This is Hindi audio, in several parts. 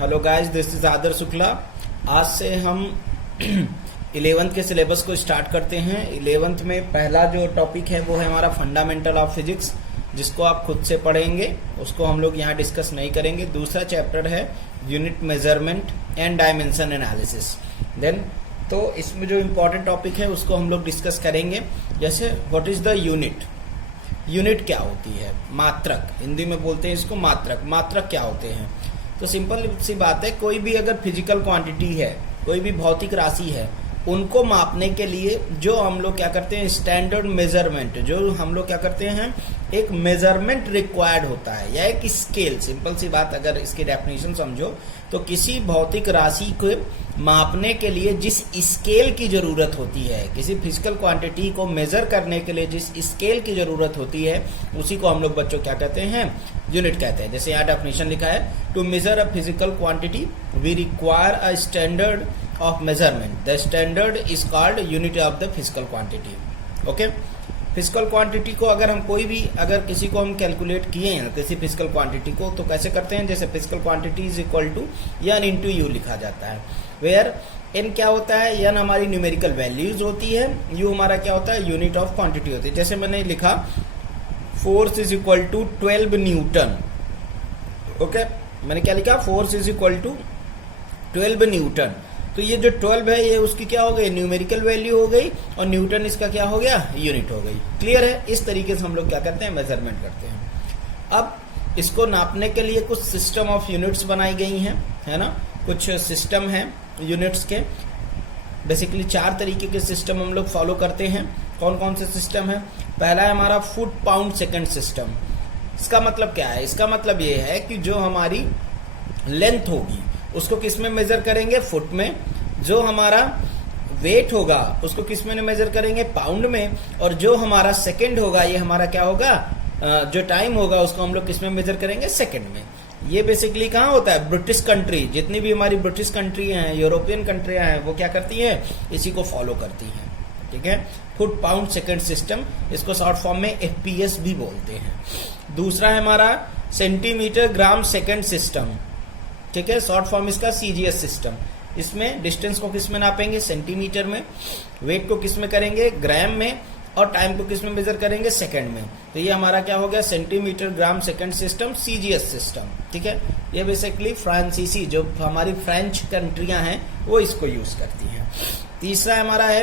हेलो गाइस, दिस इज आदर शुक्ला। आज से हम 11th के सिलेबस को स्टार्ट करते हैं। 11th में पहला जो टॉपिक है वो है हमारा फंडामेंटल ऑफ फिजिक्स, जिसको आप खुद से पढ़ेंगे, उसको हम लोग यहाँ डिस्कस नहीं करेंगे। दूसरा चैप्टर है unit measurement and dimension analysis. Then तो इसमें जो इम्पोर्टेंट टॉपिक है उसको हम लोग डिस्कस करेंगे, जैसे what is the unit. Unit क्या होती है? मात्रक, हिंदी में बोलते हैं इसको मात्रक। मात्रक क्या होते हैं? तो सिंपल सी बात है, कोई भी अगर फिजिकल क्वांटिटी है, कोई भी भौतिक राशि है, उनको मापने के लिए जो हम लोग क्या करते हैं, स्टैंडर्ड मेजरमेंट, जो हम लोग क्या करते हैं, एक मेजरमेंट रिक्वायर्ड होता है या एक स्केल। सिंपल सी बात, अगर इसकी डेफिनेशन समझो तो किसी भौतिक राशि को मापने के लिए जिस स्केल की जरूरत होती है, किसी फिजिकल क्वांटिटी को मेजर करने के लिए जिस स्केल की जरूरत होती है, उसी को हम लोग बच्चों क्या कहते हैं, यूनिट कहते हैं। जैसे यहाँ डेफिनेशन लिखा है, to measure a physical quantity we require a standard of measurement. The standard is called unit of the physical quantity. Okay, physical quantity को अगर हम अगर किसी को हम कैलकुलेट किए हैं किसी फिजिकल क्वांटिटी को, तो कैसे करते हैं? जैसे physical quantity is equal to n into u लिखा जाता है, वेयर एन क्या होता है, एन हमारी न्यूमेरिकल वैल्यूज होती है, यू हमारा क्या होता है, यूनिट ऑफ क्वांटिटी होती है। जैसे मैंने लिखा force is equal to 12 newton. Okay, मैंने क्या लिखा, force is equal to 12 newton. तो ये जो 12 है, ये उसकी क्या हो गई, न्यूमेरिकल वैल्यू हो गई, और न्यूटन इसका क्या हो गया, यूनिट हो गई। क्लियर है? इस तरीके से हम लोग क्या करते हैं, मेजरमेंट करते हैं। अब इसको नापने के लिए कुछ सिस्टम ऑफ यूनिट्स बनाई गई हैं, है ना। कुछ सिस्टम है यूनिट्स के। बेसिकली 4 तरीके के सिस्टम हम लोग फॉलो करते हैं। कौन कौन से सिस्टम है? पहला है हमारा फुट पाउंड सेकंड सिस्टम। इसका मतलब क्या है? इसका मतलब ये है कि जो हमारी लेंथ होगी उसको किस में मेजर करेंगे, फुट में। जो हमारा वेट होगा उसको किस में मेजर करेंगे, पाउंड में। और जो हमारा सेकंड होगा, ये हमारा क्या होगा, जो टाइम होगा उसको हम लोग किस में मेजर करेंगे, सेकंड में। ये बेसिकली कहाँ होता है, ब्रिटिश कंट्री, जितनी भी हमारी ब्रिटिश कंट्री हैं, यूरोपियन कंट्रियां हैं, वो क्या करती हैं, इसी को फॉलो करती हैं। ठीक है, फुट पाउंड सेकंड सिस्टम, इसको शॉर्ट फॉर्म में एफपीएस भी बोलते हैं। दूसरा है हमारा सेंटीमीटर ग्राम सेकंड सिस्टम। ठीक है, शॉर्ट फॉर्म इसका सीजीएस सिस्टम। इसमें डिस्टेंस को किस में नापेंगे, सेंटीमीटर में। वेट को किस में करेंगे, ग्राम में। और टाइम को किस में मेजर करेंगे, सेकंड में। तो ये हमारा क्या हो गया, centimetre gram second system, CGS system. ठीक है, ये बेसिकली फ्रांसीसी, जो हमारी फ्रेंच कंट्रियां हैं, वो इसको यूज करती हैं। तीसरा हमारा है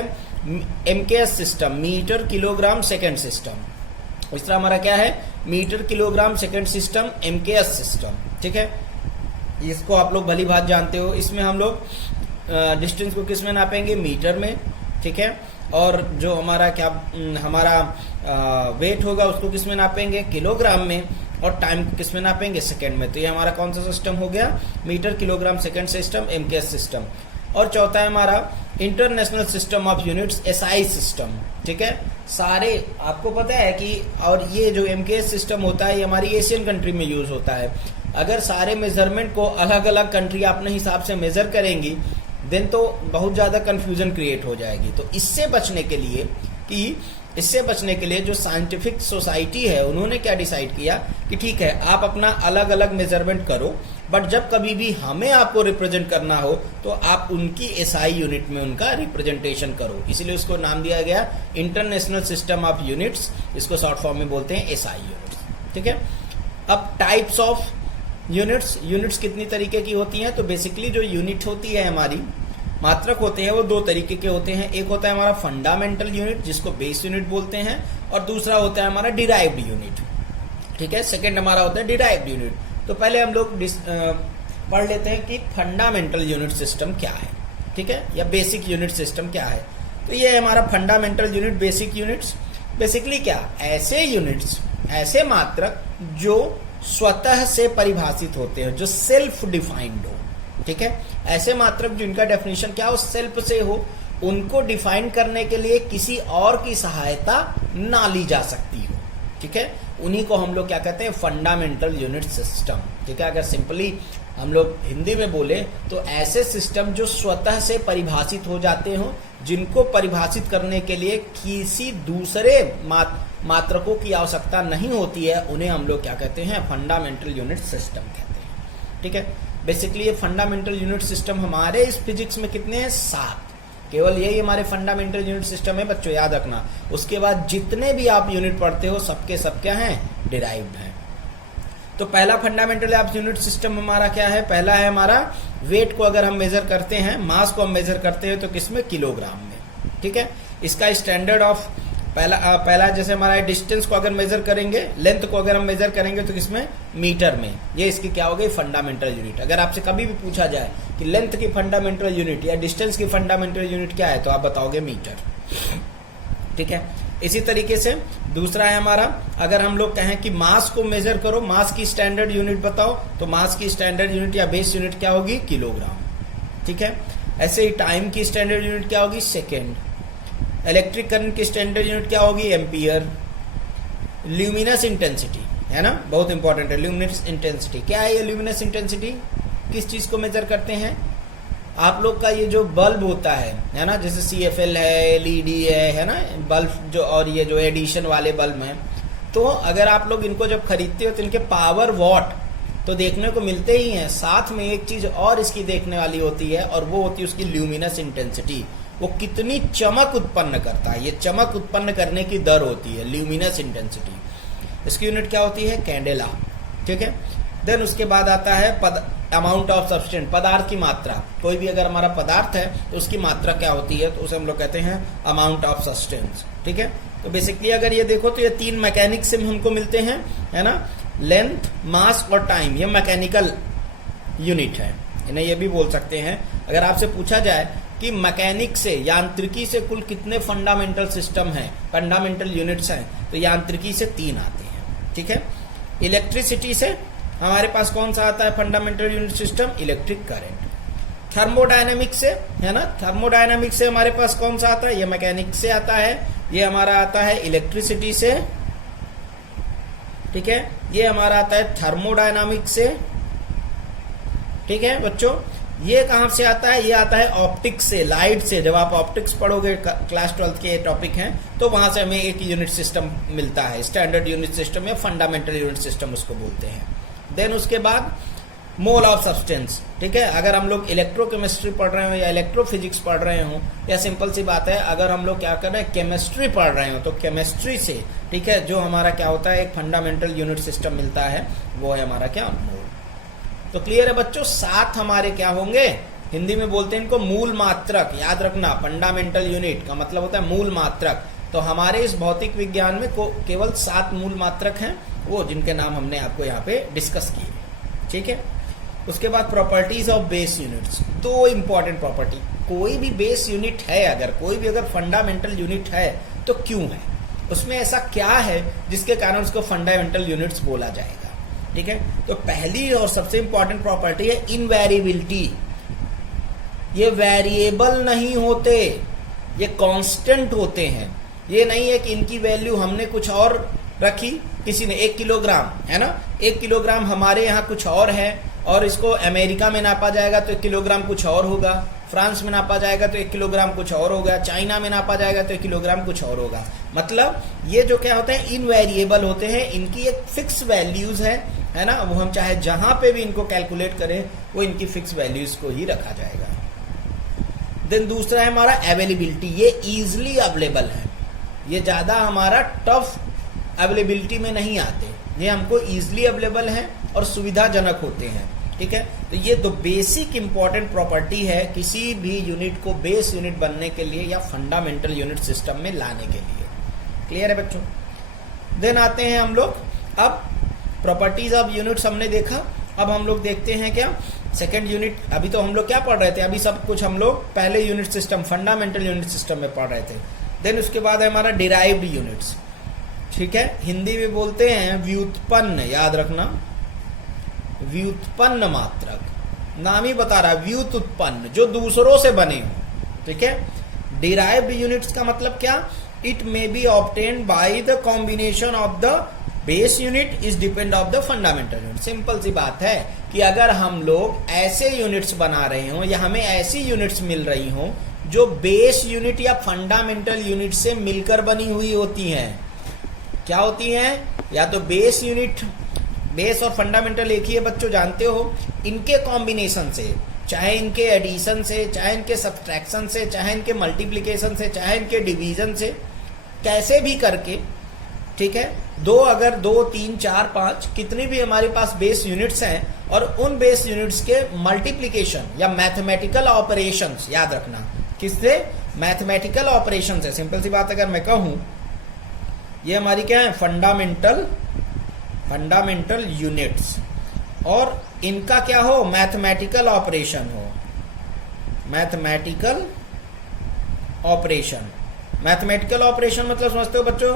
MKS system, metre kilogram second system. तीसरा हमारा क्या है, metre kilogram second system, MKS system. ठीक है, इसको आप लोग भली बात जानते हो। इसमें हम लोग डिस्टेंस को किस में नापेंगे, मीटर में। ठीक है, और जो हमारा वेट होगा उसको किस में नापेंगे, किलोग्राम में। और टाइम को किस में नापेंगे, सेकंड में। तो ये हमारा कौन सा सिस्टम हो गया, metre kilogram second system, MKS system. और चौथा है हमारा international system of units, SI system. ठीक है, सारे आपको पता है कि, और ये जो एमकेएस सिस्टम होता है, ये हमारी एशियन कंट्री में यूज होता है। अगर सारे मेजरमेंट को अलग अलग कंट्री अपने हिसाब से मेजर करेंगी, देन तो बहुत ज्यादा कंफ्यूजन क्रिएट हो जाएगी। तो इससे बचने के लिए जो साइंटिफिक सोसाइटी है, उन्होंने क्या डिसाइड किया कि ठीक है, आप अपना अलग अलग मेजरमेंट करो, बट जब कभी भी हमें आपको रिप्रेजेंट करना हो तो आप उनकी एसआई यूनिट में उनका रिप्रेजेंटेशन करो। इसलिए उसको नाम दिया गया इंटरनेशनल सिस्टम ऑफ यूनिट्स। इसको शॉर्ट फॉर्म में बोलते हैं एसआई यूनिट्स। ठीक है, अब टाइप्स ऑफ यूनिट्स कितनी तरीके की होती हैं? तो बेसिकली जो यूनिट होती है हमारी, मात्रक होते हैं, वो 2 तरीके के होते हैं। एक होता है हमारा फंडामेंटल यूनिट, जिसको बेस यूनिट बोलते हैं, और दूसरा होता है हमारा डिराइव्ड यूनिट। ठीक है, सेकंड हमारा होता है डिराइव्ड यूनिट। तो पहले हम लोग पढ़ लेते हैं कि फंडामेंटल यूनिट सिस्टम क्या है। ठीक है, या बेसिक यूनिट सिस्टम क्या है। तो ये है हमारा fundamental unit, basic units. Basically क्या, ऐसे यूनिट्स, ऐसे मात्रक जो स्वतः से परिभाषित होते हैं, जो सेल्फ डिफाइंड हो। ठीक है, ऐसे मात्रक जिनका डेफिनेशन क्या हो, सेल्फ से हो, उनको डिफाइन करने के लिए किसी और की सहायता ना ली जा सकती हो। ठीक है, उन्हीं को हम लोग क्या कहते हैं, फंडामेंटल यूनिट सिस्टम। ठीक है, अगर सिंपली हम लोग हिंदी में बोले तो ऐसे सिस्टम जो स्वतः से परिभाषित हो जाते हो, जिनको परिभाषित करने के लिए किसी दूसरे मात्रकों की आवश्यकता नहीं होती है, उन्हें हम लोग क्या कहते हैं, फंडामेंटल यूनिट सिस्टम कहते हैं। ठीक है। बेसिकली ये फंडामेंटल यूनिट सिस्टम हमारे इस फिजिक्स में कितने हैं? 7। केवल यही हमारे फंडामेंटल यूनिट सिस्टम है बच्चों, याद रखना। उसके बाद जितने भी आप यूनिट पढ़ते हो सबके सब क्या हैं? डिराइव्ड हैं। तो पहला फंडामेंटल ऑफ यूनिट सिस्टम हमारा क्या है? पहला है हमारा वेट को अगर हम मेजर करते हैं, मास को हम मेजर करते हैं तो किसमें? किलोग्राम में, ठीक है। इसका स्टैंडर्ड ऑफ पहला जैसे हमारा डिस्टेंस को अगर मेजर करेंगे, लेंथ को अगर हम मेजर करेंगे तो किसमें? मीटर में। ये इसकी क्या हो गई? Fundamental unit. अगर आपसे कभी भी पूछा जाए कि लेंथ की फंडामेंटल यूनिट या डिस्टेंस की फंडामेंटल यूनिट क्या है, तो आप बताओगे मीटर, ठीक है। इसी तरीके से दूसरा है हमारा, अगर हम लोग कहें कि मास को मेजर करो, मास की स्टैंडर्ड यूनिट बताओ, तो मास की स्टैंडर्ड यूनिट या बेस यूनिट क्या होगी? किलोग्राम, ठीक है। ऐसे ही टाइम की स्टैंडर्ड यूनिट क्या होगी? सेकेंड। इलेक्ट्रिक करंट की स्टैंडर्ड यूनिट क्या होगी? एम्पियर। ल्यूमिनस इंटेंसिटी है ना, बहुत इंपॉर्टेंट है। ल्यूमिनस इंटेंसिटी क्या है? ये ल्यूमिनस इंटेंसिटी किस चीज को मेजर करते हैं? आप लोग का ये जो बल्ब होता है ना, जैसे CFL है, LED है ना, बल्ब जो, और ये जो एडिशन वाले बल्ब हैं, तो अगर आप लोग इनको जब खरीदते हो तो इनके पावर वॉट तो देखने को मिलते ही हैं, साथ में एक चीज और इसकी देखने वाली होती है, और वो होती है उसकी ल्यूमिनस इंटेंसिटी। वो कितनी चमक उत्पन्न करता है, ये चमक उत्पन्न करने की दर होती है ल्यूमिनस इंटेंसिटी। इसकी यूनिट क्या होती है? कैंडेला, ठीक है। देन उसके बाद आता है अमाउंट ऑफ सब्सटेंस, पदार्थ की मात्रा। कोई भी अगर हमारा पदार्थ है तो उसकी मात्रा क्या होती है? तो उसे हम लोग कहते हैं अमाउंट ऑफ सब्सटेंस, ठीक है। तो बेसिकली अगर ये देखो तो ये 3 मैकेनिक्स से हमको मिलते हैं, है ना, लेंथ, मास और टाइम। ये मैकेनिकल यूनिट है, इन्हें ये भी बोल सकते हैं। अगर आपसे पूछा जाए कि मैकेनिक्स से, यांत्रिकी से कुल कितने फंडामेंटल सिस्टम हैं, फंडामेंटल यूनिट्स हैं, तो यांत्रिकी से 3 आते हैं, ठीक है। इलेक्ट्रिसिटी से हमारे पास कौन सा आता है fundamental unit system? Electric current. Thermodynamics से, है ना, थर्मोडायनेमिक्स से हमारे पास कौन सा आता है? ये मैकेनिक्स से आता है। ये हमारा आता है इलेक्ट्रिसिटी से, ठीक है। ये हमारा आता है थर्मोडायनामिक्स से, ठीक है बच्चों। ये कहां से आता है? ये आता है ऑप्टिक्स से, लाइट से। जब आप ऑप्टिक्स पढ़ोगे, क्लास 12 के टॉपिक हैं, तो वहां से हमें एक यूनिट सिस्टम मिलता है, स्टैंडर्ड यूनिट सिस्टम या फंडामेंटल यूनिट सिस्टम उसको बोलते हैं। देन उसके बाद मोल ऑफ सब्सटेंस, ठीक है। अगर हम लोग इलेक्ट्रोकेमिस्ट्री पढ़ रहे हो या इलेक्ट्रोफिजिक्स पढ़ रहे हो, या सिंपल सी बात है अगर हम लोग क्या कर रहे हैं, केमिस्ट्री पढ़ रहे हो, तो केमिस्ट्री से, ठीक है, जो हमारा क्या होता है, एक फंडामेंटल यूनिट सिस्टम मिलता है, वो है हमारा क्या? मोल। तो क्लियर है बच्चों? 7 हमारे क्या होंगे? हिंदी में बोलते हैं इनको मूल मात्रक। याद रखना, फंडामेंटल यूनिट का मतलब होता है मूल मात्रक। तो हमारे इस भौतिक विज्ञान में केवल 7 मूल मात्रक हैं, वो जिनके नाम हमने आपको यहाँ पे डिस्कस किए, ठीक है। उसके बाद properties of base units, 2 important property. कोई भी बेस यूनिट है, अगर कोई भी अगर फंडामेंटल यूनिट है तो क्यों है, उसमें ऐसा क्या है जिसके कारण उसको फंडामेंटल यूनिट्स बोला जाएगा, ठीक है। तो पहली और सबसे इंपॉर्टेंट प्रॉपर्टी है इनवेरिएबिलिटी। ये वेरिएबल नहीं होते, ये कांस्टेंट होते हैं। ये नहीं है कि इनकी वैल्यू हमने कुछ और रखी, किसी ने 1 किलोग्राम, है ना, 1 किलोग्राम हमारे यहाँ कुछ और है, और इसको अमेरिका में नापा जाएगा तो 1 किलोग्राम कुछ और होगा, फ्रांस में नापा जाएगा तो 1 किलोग्राम कुछ और होगा, चाइना में नापा जाएगा तो 1 किलोग्राम कुछ और होगा। मतलब ये जो क्या होते हैं, इनवेरिएबल होते हैं, इनकी एक फिक्स वैल्यूज है ना, वो हम चाहे जहां पे भी इनको कैलकुलेट करें, वो इनकी फिक्स वैल्यूज को ही रखा जाएगा। देन दूसरा है हमारा अवेलेबिलिटी। ये इजिली अवेलेबल है, ये ज्यादा हमारा टफ अवेलेबिलिटी में नहीं आते, ये हमको इजिली अवेलेबल हैं और सुविधाजनक होते हैं, ठीक है। तो ये 2 बेसिक इंपॉर्टेंट प्रॉपर्टी है किसी भी यूनिट को बेस यूनिट बनने के लिए या फंडामेंटल यूनिट सिस्टम में लाने के लिए। क्लियर है बच्चों? देन आते हैं हम लोग, अब प्रॉपर्टीज ऑफ यूनिट्स हमने देखा, अब हम लोग देखते हैं क्या सेकेंड यूनिट। अभी तो हम लोग क्या पढ़ रहे थे, अभी सब कुछ हम लोग पहले unit system, fundamental unit system में पढ़ रहे थे। देन उसके बाद है हमारा डिराइव्ड यूनिट्स, ठीक है, हिंदी में बोलते हैं व्युत्पन्न। याद रखना, व्युत्पन्न मात्रक, नाम ही बता रहा है, व्युत उत्पन्न, जो दूसरों से बने हो, ठीक है। डिराइव्ड यूनिट्स का मतलब क्या? It may be obtained by the combination of the base unit is depend of the fundamental unit. Simple सी बात है कि अगर हम लोग ऐसे यूनिट्स बना रहे हो या हमें ऐसी यूनिट्स मिल रही हो जो बेस यूनिट या फंडामेंटल यूनिट से मिलकर बनी हुई होती हैं, क्या होती हैं? या तो बेस यूनिट बेस और फंडामेंटल एक ही है बच्चों, जानते हो। इनके कॉम्बिनेशन से, चाहे इनके एडिशन से, चाहे इनके सब्ट्रैक्शन से, चाहे इनके मल्टीप्लिकेशन से, चाहे इनके डिवीजन से, कैसे भी करके, ठीक है, अगर 2, 3, 4, 5 कितनी भी हमारे पास बेस यूनिट्स हैं और उन बेस यूनिट्स के मल्टीप्लिकेशन या मैथमेटिकल ऑपरेशंस, याद रखना किससे, मैथमेटिकल ऑपरेशन से। सिंपल सी बात अगर मैं कहूं, ये हमारी क्या है, फंडामेंटल यूनिट्स, और इनका क्या हो, मैथमेटिकल ऑपरेशन हो, मैथमेटिकल ऑपरेशन। मैथमेटिकल ऑपरेशन मतलब समझते हो बच्चों,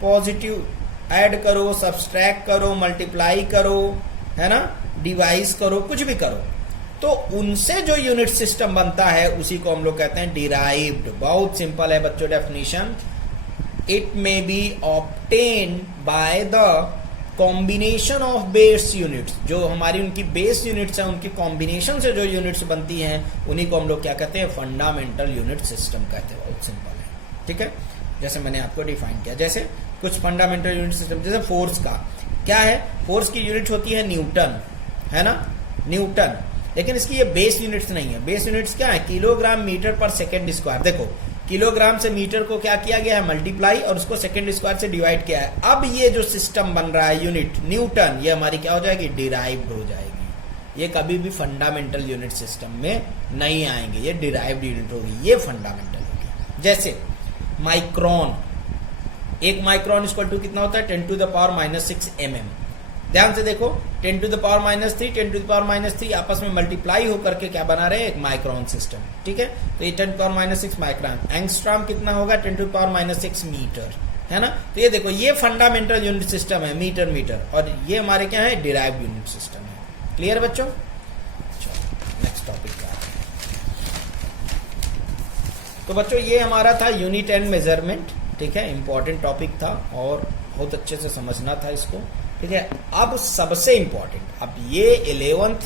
पॉजिटिव ऐड करो, सब्सट्रैक्ट करो, मल्टीप्लाई करो, है ना, डिवाइस करो, कुछ भी करो, तो उनसे जो यूनिट सिस्टम बनता है उसी को हम लोग कहते हैं डिराइव्ड। बहुत सिंपल है बच्चों definition. It may be obtained by the combination of base units, जो हमारी उनकी बेस यूनिट्स हैं उनकी कॉम्बिनेशन से जो यूनिट्स बनती हैं उन्हीं को हम लोग क्या कहते हैं, फंडामेंटल यूनिट सिस्टम कहते हैं। बहुत सिंपल है, ठीक है, जैसे मैंने आपको डिफाइन किया। जैसे कुछ फंडामेंटल यूनिट सिस्टम, जैसे फोर्स का क्या है, फोर्स की यूनिट होती है न्यूटन, है ना, न्यूटन, लेकिन इसकी ये बेस यूनिट्स नहीं है। बेस यूनिट्स क्या है, किलोग्राम मीटर पर सेकेंड स्क्वायर। देखो किलोग्राम से मीटर को क्या किया गया है, मल्टीप्लाई, और उसको सेकेंड स्क्वायर से डिवाइड किया है। अब ये जो सिस्टम बन रहा है यूनिट न्यूटन, ये हमारी क्या हो जाएगी, डिराइव्ड हो जाएगी। ये कभी भी फंडामेंटल यूनिट सिस्टम में नहीं आएंगे, ये डिराइव्ड यूनिट होगी, ये फंडामेंटल होगी। जैसे माइक्रोन, एक माइक्रोन इक्वल टू कितना होता है, 10⁻⁻6 mm। ध्यान से देखो, 10⁻³ 10⁻³ आपस में मल्टीप्लाई होकर के क्या बना रहे हैं, एक माइक्रोन सिस्टम, ठीक है। तो ये 10⁻6 माइक्रोन, एंगस्ट्रॉम कितना होगा, 10⁻6 मीटर, है ना। तो ये देखो, ये फंडामेंटल यूनिट सिस्टम है, मीटर, और ये हमारे क्या है, डिराइव्ड यूनिट सिस्टम है। क्लियर बच्चों, चलो नेक्स्ट टॉपिक क्या है। तो बच्चों ये हमारा था यूनिट एंड मेजरमेंट, ठीक है, इंपॉर्टेंट टॉपिक था और बहुत अच्छे से समझना था इसको, ठीक है। अब सबसे इंपॉर्टेंट, अब ये 11th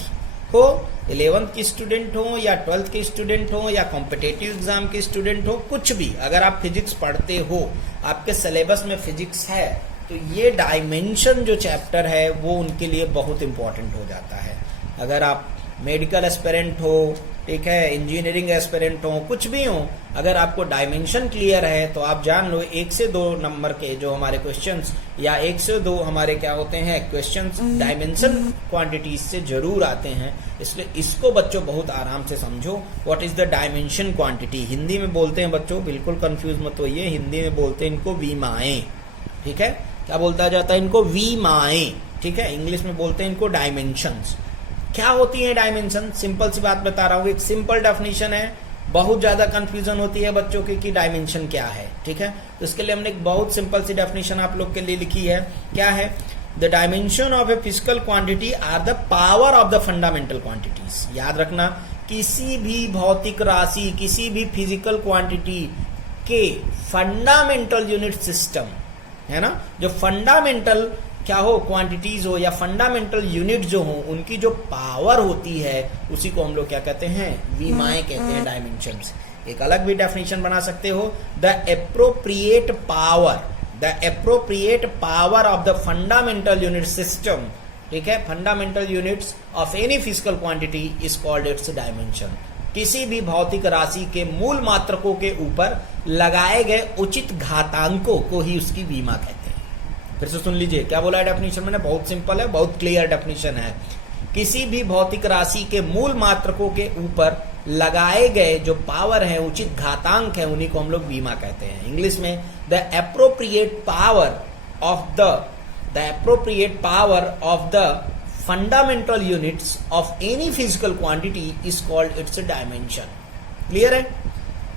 की स्टूडेंट हो या 12th के स्टूडेंट हो या कॉम्पिटेटिव एग्जाम के स्टूडेंट हो, कुछ भी, अगर आप फिजिक्स पढ़ते हो, आपके सिलेबस में फिजिक्स है, तो ये डायमेंशन जो चैप्टर है वो उनके लिए बहुत इंपॉर्टेंट हो जाता है। अगर आप मेडिकल एस्पिरेंट हो, ठीक है, इंजीनियरिंग एस्पिरेंट हो, कुछ भी हो, अगर आपको डायमेंशन क्लियर है तो आप जान लो 1 से 2 नंबर के जो हमारे क्वेश्चंस या 1 से 2 हमारे क्या होते हैं क्वेश्चंस डायमेंशन क्वांटिटीज से जरूर आते हैं। इसलिए इसको बच्चों बहुत आराम से समझो। What is the dimension quantity, Hindi में बोलते हैं बच्चों, बिल्कुल कंफ्यूज मत होइए, हिंदी में बोलते हैं इनको विमाएं, ठीक है। क्या बोलता जाता है इनको, विमाएं, ठीक है। इंग्लिश में बोलते हैं इनको डायमेंशंस। क्या होती है डायमेंशन, सिंपल सी बात बता रहा हूँ, एक सिंपल डेफिनेशन है, बहुत ज्यादा कंफ्यूजन होती है बच्चों की कि डायमेंशन क्या है, ठीक है। तो इसके लिए हमने एक बहुत सिंपल सी डेफिनेशन आप लोग के लिए लिखी है। क्या है, the dimension of a physical quantity are the power of the fundamental quantities. याद रखना, किसी भी भौतिक राशि, किसी भी फिजिकल क्वांटिटी के फंडामेंटल यूनिट सिस्टम, है ना, जो फंडामेंटल क्या हो, क्वांटिटीज हो या फंडामेंटल यूनिट जो हो, उनकी जो पावर होती है उसी को हम लोग क्या कहते हैं, विमाएं कहते हैं, डायमेंशंस। एक अलग भी डेफिनेशन बना सकते हो, the appropriate power of the fundamental unit system, ठीक है, fundamental units of any physical quantity is called its dimension. किसी भी भौतिक राशि के मूल मात्रकों के ऊपर लगाए गए उचित घातांकों को ही उसकी विमा कहते हैं। फिर से सुन लीजिए, क्या बोला है डेफिनेशन मैंने, बहुत सिंपल है, बहुत क्लियर डेफिनेशन है। किसी भी भौतिक राशि के मूल मात्रकों के ऊपर लगाए गए जो पावर है, उचित घातांक है, उन्हीं को हम लोग विमा कहते हैं। इंग्लिश में the appropriate power of the fundamental units of any physical quantity is called its dimension. Clear है,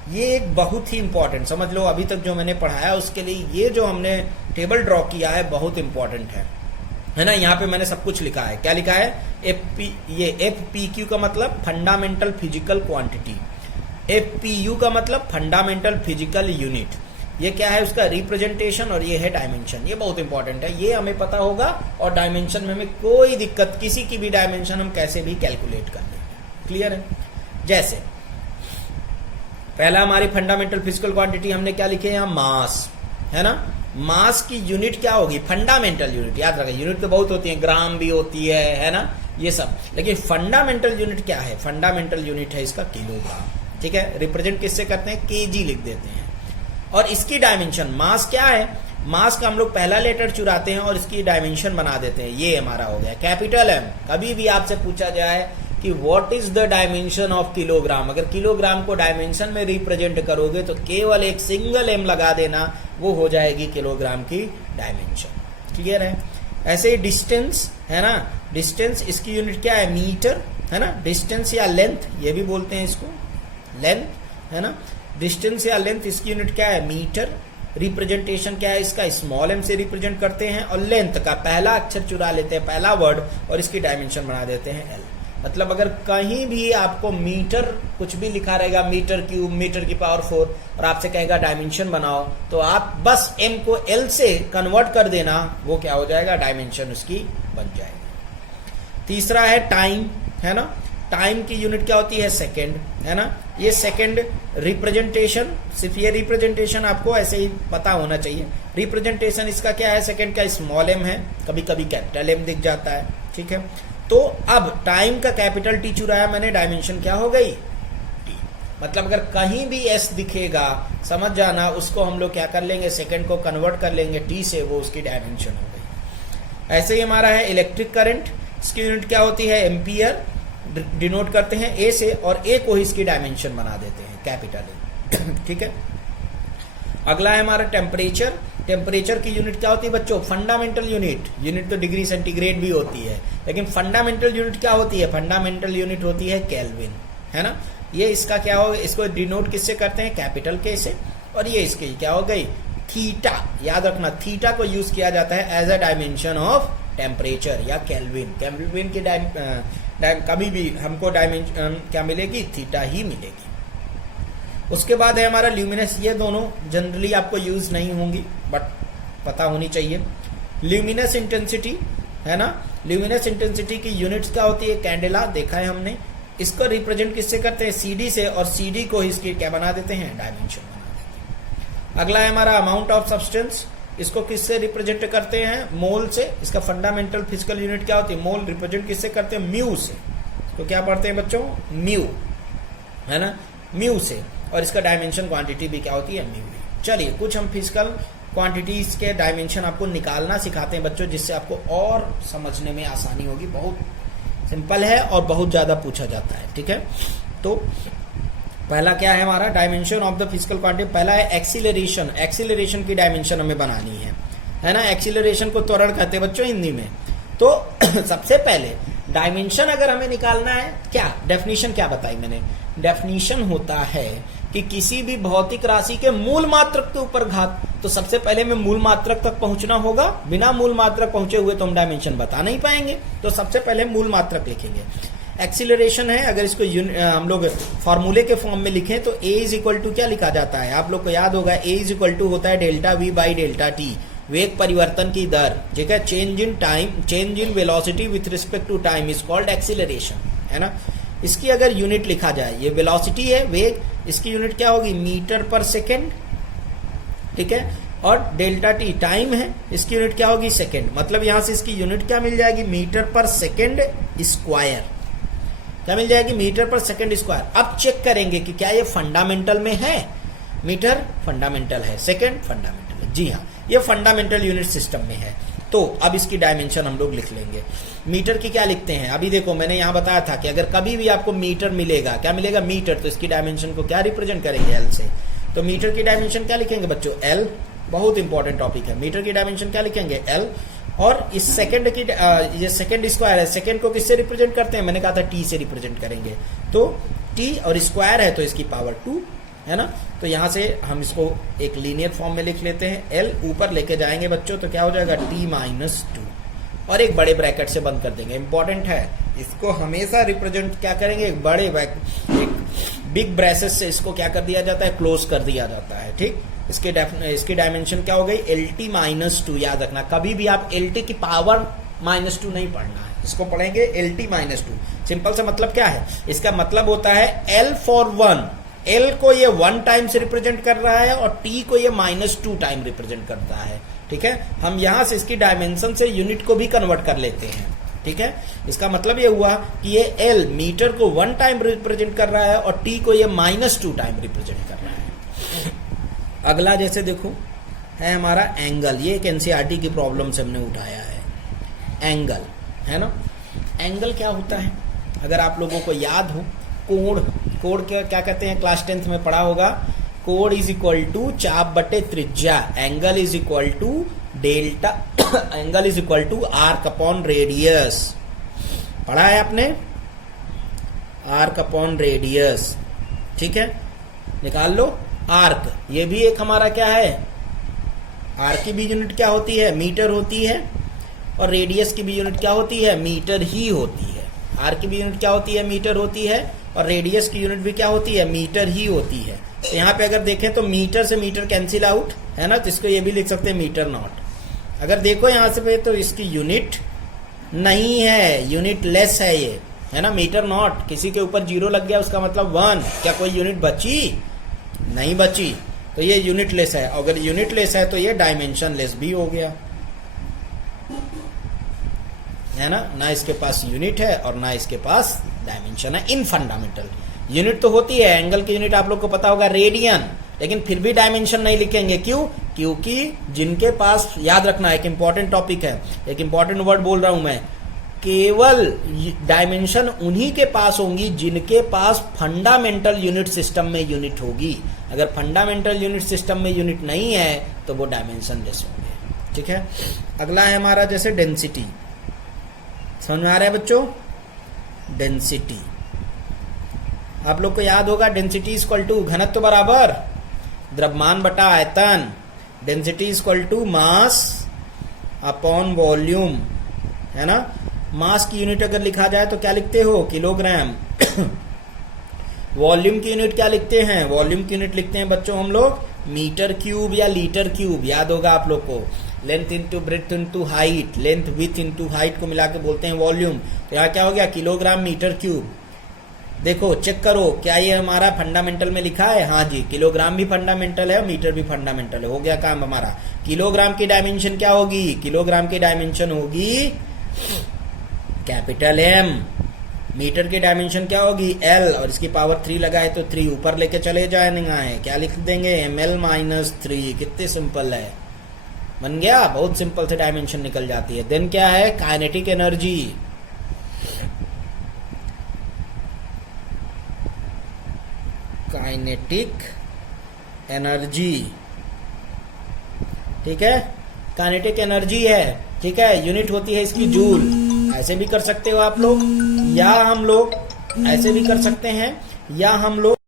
ये एक बहुत ही इंपॉर्टेंट, समझ लो अभी तक जो मैंने पढ़ाया उसके लिए ये जो हमने टेबल ड्रॉ किया है बहुत इंपॉर्टेंट है ना। यहाँ पे मैंने सब कुछ लिखा है, क्या लिखा है, ये FPQ का मतलब फंडामेंटल फिजिकल क्वांटिटी, FPU का मतलब फंडामेंटल फिजिकल यूनिट, ये क्या है उसका रिप्रेजेंटेशन, और ये है डायमेंशन। ये बहुत इंपॉर्टेंट है, ये हमें पता होगा, और डायमेंशन में हमें कोई दिक्कत, किसी की भी डायमेंशन हम कैसे भी कैलकुलेट कर लेंगे। क्लियर है, जैसे पहला हमारी फंडामेंटल फिजिकल क्वांटिटी हमने क्या लिखे यहाँ, मास, है ना। मास की यूनिट क्या होगी, फंडामेंटल यूनिट। याद रखें, यूनिट तो बहुत होती है, ग्राम भी होती है ना, ये सब, लेकिन फंडामेंटल यूनिट क्या है, फंडामेंटल यूनिट है इसका किलोग्राम। ठीक है, रिप्रेजेंट किससे करते हैं, केजी लिख देते हैं। और इसकी डायमेंशन, मास क्या है, मास का हम लोग पहला लेटर चुराते हैं और इसकी डायमेंशन बना देते हैं, ये हमारा हो गया कैपिटल एम। कभी भी आपसे पूछा जाए कि what is the dimension of kilogram, अगर किलोग्राम को डायमेंशन में रिप्रेजेंट करोगे तो केवल एक सिंगल एम लगा देना, वो हो जाएगी किलोग्राम की डायमेंशन। क्लियर है। ऐसे ही डिस्टेंस है ना, डिस्टेंस इसकी यूनिट क्या है, मीटर है ना, डिस्टेंस या लेंथ ये भी बोलते हैं इसको, लेंथ है ना, डिस्टेंस या लेंथ इसकी यूनिट क्या है, मीटर। रिप्रेजेंटेशन क्या है इसका, स्मॉल एम से रिप्रेजेंट करते हैं और लेंथ का पहला अक्षर चुरा लेते हैं, पहला वर्ड, और इसकी डायमेंशन बना देते हैं एल। मतलब अगर कहीं भी आपको मीटर कुछ भी लिखा रहेगा, मीटर क्यूब, मीटर की पावर 4, और आपसे कहेगा डायमेंशन बनाओ, तो आप बस एम को एल से कन्वर्ट कर देना, वो क्या हो जाएगा, डायमेंशन उसकी बन जाएगी। तीसरा है टाइम है ना, टाइम की यूनिट क्या होती है, सेकेंड है ना। ये सेकेंड रिप्रेजेंटेशन, सिर्फ ये रिप्रेजेंटेशन आपको ऐसे ही पता होना चाहिए। रिप्रेजेंटेशन इसका क्या है, सेकेंड का स्मॉल एम है, कभी कभी कैपिटल एम दिख जाता है। ठीक है, तो अब टाइम का कैपिटल टी चुराया मैंने, डायमेंशन क्या हो गई, टी। मतलब अगर कहीं भी एस दिखेगा, समझ जाना उसको हम लोग क्या कर लेंगे, सेकेंड को कन्वर्ट कर लेंगे टी से, वो उसकी डायमेंशन हो गई। ऐसे ही हमारा है इलेक्ट्रिक करंट, इसकी यूनिट क्या होती है, एम्पियर, डिनोट करते हैं ए से, और ए को ही इसकी डायमेंशन बना देते हैं कैपिटल ए। ठीक है, अगला है हमारा टेम्परेचर। टेम्परेचर की यूनिट क्या होती है बच्चों, फंडामेंटल यूनिट। यूनिट तो डिग्री सेंटीग्रेड भी होती है, लेकिन फंडामेंटल यूनिट क्या होती है, फंडामेंटल यूनिट होती है केल्विन है ना। ये इसका क्या होगा, इसको डिनोट किससे करते हैं, कैपिटल के से, और ये इसकी क्या हो गई, थीटा। याद रखना, थीटा को यूज किया जाता है as a dimension of temperature या केल्विन। केल्विन की कभी भी हमको डायमेंशन क्या मिलेगी, थीटा ही मिलेगी। उसके बाद है हमारा ल्यूमिनस। ये दोनों जनरली आपको यूज नहीं होंगी, बट पता होनी चाहिए। ल्यूमिनस इंटेंसिटी है ना, ल्यूमिनस इंटेंसिटी की यूनिट्स क्या होती है, कैंडेला, देखा है हमने। इसको रिप्रेजेंट किससे करते हैं, सीडी से, और सीडी को इसकी क्या बना देते हैं, डायमेंशन बना देते हैं। अगला है हमारा अमाउंट ऑफ सब्सटेंस। इसको किससे रिप्रेजेंट करते हैं, मोल से। इसका फंडामेंटल फिजिकल यूनिट क्या होती है, मोल। रिप्रेजेंट किससे करते हैं, म्यू से। इसको क्या पढ़ते हैं बच्चों, म्यू है ना, म्यू से। और इसका डायमेंशन क्वांटिटी भी क्या होती है, म्यू। चलिए कुछ हम फिजिकल क्वांटिटीज के डायमेंशन आपको निकालना सिखाते हैं बच्चों, जिससे आपको और समझने में आसानी होगी। बहुत सिंपल है और बहुत ज्यादा पूछा जाता है। ठीक है, तो पहला क्या है हमारा, dimension of the physical quantity. पहला है एक्सीलरेशन। एक्सीलरेशन की डायमेंशन हमें बनानी है ना। एक्सीलरेशन को त्वरण कहते हैं बच्चों हिंदी में। तो सबसे पहले डायमेंशन अगर हमें निकालना है, क्या डेफिनेशन क्या बताई मैंने, डेफिनेशन होता है कि किसी भी भौतिक राशि के मूल मात्रक के ऊपर घात। तो सबसे पहले में मूल मात्रक तक पहुंचना होगा, बिना मूल मात्रक पहुंचे हुए तो हम डायमेंशन बता नहीं पाएंगे। तो सबसे पहले मूल मात्रक लिखेंगे। एक्सीलरेशन है, अगर इसको हम लोग फॉर्मूले के फॉर्म में लिखें तो ए इज इक्वल टू क्या लिखा जाता है, आप लोग को याद होगा, ए इज इक्वल टू होता है delta v by delta t, वेग परिवर्तन की दर। ठीक है, change in time, change in velocity with respect to time is called acceleration है ना। इसकी अगर यूनिट लिखा जाए, ये वेलोसिटी है, वेग, इसकी यूनिट क्या होगी, मीटर पर सेकेंड। ठीक है, और डेल्टा टी टाइम है, इसकी यूनिट क्या होगी, सेकेंड। मतलब यहां से इसकी यूनिट क्या मिल जाएगी, मीटर पर सेकेंड स्क्वायर। क्या मिल जाएगी, मीटर पर सेकेंड स्क्वायर। अब चेक करेंगे कि क्या ये फंडामेंटल में है। मीटर फंडामेंटल है, सेकेंड फंडामेंटल है, जी हाँ, ये फंडामेंटल यूनिट सिस्टम में है। तो अब इसकी डायमेंशन हम लोग लिख लेंगे। मीटर की क्या लिखते हैं, अभी देखो मैंने यहाँ बताया था कि अगर कभी भी आपको मीटर मिलेगा, क्या मिलेगा, मीटर, तो इसकी डायमेंशन को क्या रिप्रेजेंट करेंगे, एल से। तो मीटर की डायमेंशन क्या लिखेंगे बच्चों, एल। बहुत इंपॉर्टेंट टॉपिक है, मीटर की डायमेंशन क्या लिखेंगे, एल। और इस सेकंड की ये सेकंड स्क्वायर है, सेकंड को किससे रिप्रेजेंट करते हैं, मैंने कहा था टी से रिप्रेजेंट करेंगे। तो टी और स्क्वायर है तो इसकी पावर 2 है ना। तो यहां से हम इसको एक लीनियर फॉर्म में लिख लेते हैं। एल ऊपर लेके जाएंगे बच्चों तो क्या हो जाएगा, टी माइनस 2, और एक बड़े ब्रैकेट से बंद कर देंगे। इंपॉर्टेंट है, इसको हमेशा रिप्रेजेंट क्या करेंगे, एक बड़े एक बिग ब्रेसेस से इसको क्या कर दिया जाता है, क्लोज कर दिया जाता है। ठीक, इसकी डायमेंशन क्या हो गई, एल टी माइनस 2। याद रखना, कभी भी आप एल टी की पावर -2 नहीं पढ़ना है, इसको पढ़ेंगे एल टी माइनस 2। सिंपल सा मतलब क्या है, इसका मतलब होता है एल फॉर 1, एल को ये 1 टाइम से रिप्रेजेंट कर रहा है और टी को ये -2 टाइम रिप्रेजेंट करता है। ठीक है, हम यहां से इसकी डायमेंशन से यूनिट को भी कन्वर्ट कर लेते हैं। ठीक है, इसका मतलब ये हुआ कि ये एल मीटर को 1 टाइम रिप्रेजेंट कर रहा है और टी को ये -2 टाइम रिप्रेजेंट कर रहा है। अगला जैसे देखो है हमारा एंगल, ये एक एनसीईआरटी की प्रॉब्लम से हमने उठाया है। एंगल है ना, एंगल क्या होता है अगर आप लोगों को याद हो, कोण क्या कहते हैं, क्लास 10th में पढ़ा होगा। कोण इज इक्वल टू चाप बटे त्रिज्या, angle is equal to delta, angle is equal to arc upon radius. पढ़ा है आपने, आर्क अपॉन रेडियस। ठीक है, निकाल लो आर्क, ये भी एक हमारा क्या है, आर्क की भी यूनिट क्या होती है, मीटर होती है, और रेडियस की भी यूनिट क्या होती है, मीटर ही होती है। आर्क की भी यूनिट क्या होती है, मीटर होती है, और रेडियस की यूनिट भी क्या होती है, मीटर ही होती है। तो यहाँ पे अगर देखें तो मीटर से मीटर कैंसिल आउट है ना, तो इसको ये भी लिख सकते हैं मीटर नॉट। अगर देखो यहाँ से पे तो इसकी यूनिट नहीं है, यूनिट लेस है ये, है ना, मीटर नॉट। किसी के ऊपर 0 लग गया उसका मतलब 1, क्या कोई यूनिट बची, नहीं बची, तो ये यूनिट लेस है। अगर यूनिट लेस है तो ये डायमेंशन लेस भी हो गया, है ना इसके पास यूनिट है और ना इसके पास डायमेंशन है। इन फंडामेंटल यूनिट तो होती है, एंगल की यूनिट आप लोग को पता होगा रेडियन, लेकिन फिर भी डायमेंशन नहीं लिखेंगे। क्यों? क्योंकि जिनके पास, याद रखना एक इंपॉर्टेंट टॉपिक है, एक इंपॉर्टेंट वर्ड बोल रहा हूं मैं, केवल डायमेंशन उन्हीं के पास होंगी जिनके पास फंडामेंटल यूनिट सिस्टम में यूनिट होगी। अगर फंडामेंटल यूनिट सिस्टम में यूनिट नहीं है तो वो डायमेंशन लेस होंगे। ठीक है, अगला है हमारा जैसे डेंसिटी, समझ में आ रहा है बच्चों, डेंसिटी आप लोग को याद होगा, डेंसिटी इज इक्वल टू घनत्व बराबर द्रव्यमान बटा आयतन, density is equal to mass upon volume, है ना। मास की यूनिट अगर लिखा जाए तो क्या लिखते हो, किलोग्राम। वॉल्यूम की यूनिट क्या लिखते हैं, वॉल्यूम की यूनिट लिखते हैं बच्चों हम लोग मीटर क्यूब या लीटर क्यूब, याद होगा आप लोग को। Length into breadth into height, length with into height को मिला के बोलते हैं वॉल्यूम। तो यहाँ क्या हो गया, किलोग्राम मीटर क्यूब। देखो चेक करो क्या ये हमारा फंडामेंटल में लिखा है, हाँ जी, किलोग्राम भी फंडामेंटल है, मीटर भी फंडामेंटल है, हो गया काम हमारा। किलोग्राम की डायमेंशन क्या होगी, किलोग्राम की डायमेंशन होगी कैपिटल एम, मीटर की डायमेंशन क्या होगी एल, और इसकी पावर 3 लगा है तो 3 ऊपर लेके चले जाएंगे, क्या लिख देंगे ml-3। कितने सिंपल है, बन गया, बहुत सिंपल से डायमेंशन निकल जाती है। देन क्या है, काइनेटिक एनर्जी, काइनेटिक एनर्जी, ठीक है, काइनेटिक एनर्जी है, ठीक है, यूनिट होती है इसकी जूल। ऐसे भी कर सकते हो आप लोग, या हम लोग ऐसे भी कर सकते हैं, या हम लोग